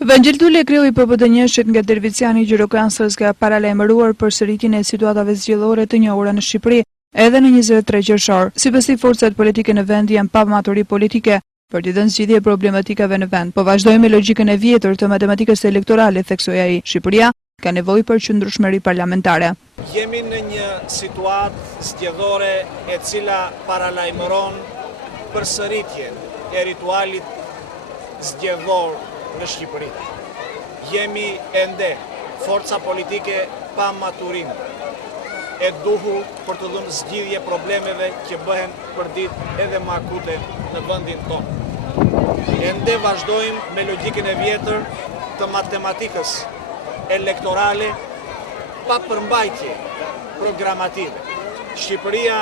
Vangel Dule, kreu I PPD-sht nga Derviciani Gjirokastrës ka paralajmëruar përsëritjen e situatave zgjedhore të njohura në Shqipëri, edhe në 23 qershor. Sipas tij, forcat politike në vend janë pa maturi politike për të dhënë zgjidhje problematikave në vend. Po vazhdojmë me logjikën e vjetër të matematikës elektorale, theksoi ai. Shqipëria ka nevojë për qëndrueshmëri parlamentare. Jemi në një situatë zgjedhore e cila paralajmëron përsëritjen e ritualit zgjedhor në Shqipëri. Jemi ende forca politike pa maturim, e duhur për të dhënë zgjidhje problemeve që bëhen për ditë edhe më akute në vendin tonë. Ende vazhdojmë me logjikën e vjetër të matematikës elektorale pa përmbajtje programative. Shqipëria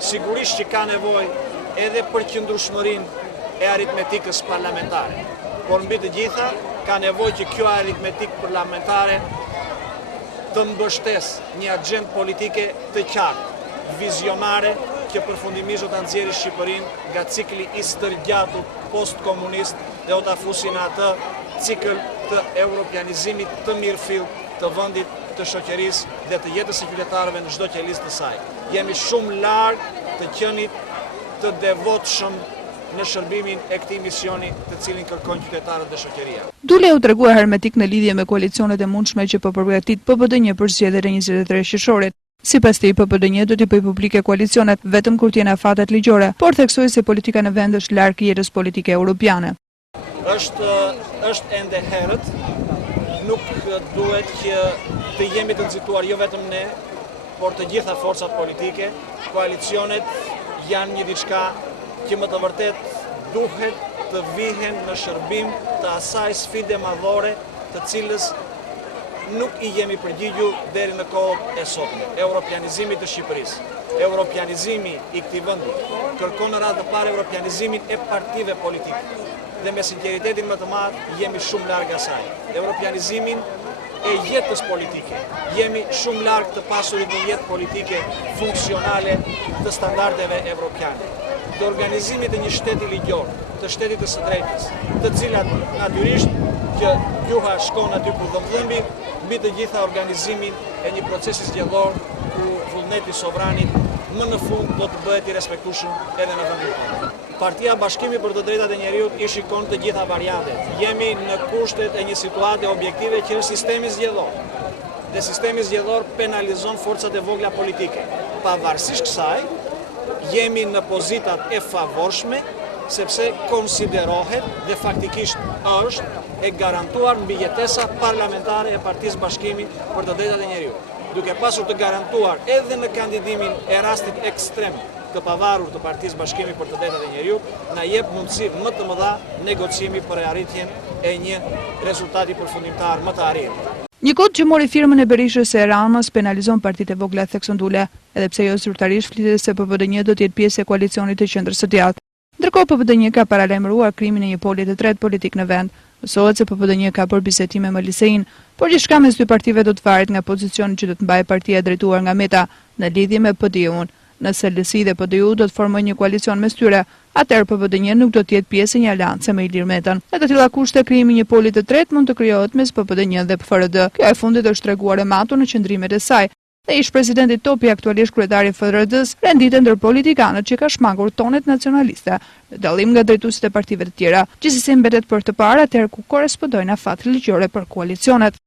sigurisht që ka nevojë edhe për qëndrueshmërinë e aritmetikës parlamentare, por mbi të gjitha ka nevojë që kjo aritmetikë parlamentare të mbështes një agjendë politike të qartë, vizionare, që përfundimisht do ta nxjerrë Shqipërinë nga cikli I stërgjatur post-komunist dhe do ta fusi në atë cikël të europianizimit të mirëfill të vendit, të shoqërisë dhe të jetës së qytetarëve në çdo qelisë të saj. Jemi shumë larg të qenit të devotshëm në shërbimin e këtij misioni të cilin kërkojnë qytetarët dhe shoqëria. Dule u tregua hermetik në lidhje me koalicionet e mundshme që po përgatit PPD-një për zgjedhjet e 23 qershorit. Sipas tij, PPD-një do t'i bëjë publike koalicionet vetëm kur t'jenë afatet ligjore, por theksoi se politika në vend është larg jetës politike europiane. Është ende herët, nuk duhet që të jemi të nxituar jo vetëm ne, por të gjitha forcat politike. Koalicionet janë një diçka që më të vërtet duhet të vihen në shërbim të asaj sfide madhore të cilës nuk I jemi përgjigjur deri në kohën e sotme, europianizimit të Shqipërisë. Europianizimi I këtij vendi kërkon në radhë të parë europianizimin e partive politike. Dhe me sinqeritetin më të madh jemi shumë larg asaj. Europianizimin e jetës politike. Jemi shumë larg të pasurit një jetë politike funksionale të standardeve evropiane. Të organizimit e një shteti ligjor, të shtetit të së drejtës, të cilat natyrisht që gjuha shkon aty ku dhëmbëdhëmbi, mbi të gjitha organizimin e një procesi zgjedhor ku vullneti sovranit më në fund do të bëhet I respektueshëm edhe në vendin tonë. Partia Bashkimi për të Drejtat e Njerëzit I shikon të gjitha variantet. Jemi në kushtet e një situate objektive që është sistemi zgjedhor. Dhe sistemi zgjedhor penalizon forcat e vogla politike. Pavarësisht kësaj, jemi në pozitat e favorshme, sepse konsiderohet dhe faktikisht është e garantuar mbijetesa parlamentare e Partisë Bashkimi për të Drejtat e Njerëzit, duke pasur të garantuar edhe në kandidimin e rastit ekstrem të pavarur të Partisë Bashkimi për të Drejtat e Njerëzit, na jep mundësi më të mëdha negociimi për arritjen e një rezultati përfundimtar më të arritur. Një kod që mori firmën e Berishës e Ramës penalizon partitë e vogla, thekson Dule, edhe pse jo zyrtarisht flitet se PPD-një do të jetë pjesë e koalicionit të qendrës së djathtë. Ndërkohë PPD-një ka paralajmëruar krimin e një poli të tretë politik në vend. Mësohet se PPD-një ka bërë bisedime me Lisein, por gjithçka mes dy partive do të varet nga pozicioni që do të mbajë partia e drejtuar nga Meta në lidhje me PD-un. Nëse LSI dhe PDU do të formojnë një koalicion mes tyre, atëherë PPD-një nuk do të jetë pjesë e një alance me Ilir Metën. Në të tilla kushte krijimi një poli të tretë mund të krijohet mes PPD-një dhe PFRD. Kjo e fundit është treguar e matur në qendrimet e saj. Dhe ish presidenti Topi, aktualisht kryetari I FDR-s, rendite ndër politikanët që ka shmangur tonet nacionaliste, në dallim nga drejtuesit e partive të tjera, gjithsesi mbetet për të parë atëherë ku korrespondojnë afatet ligjore për koalicionet.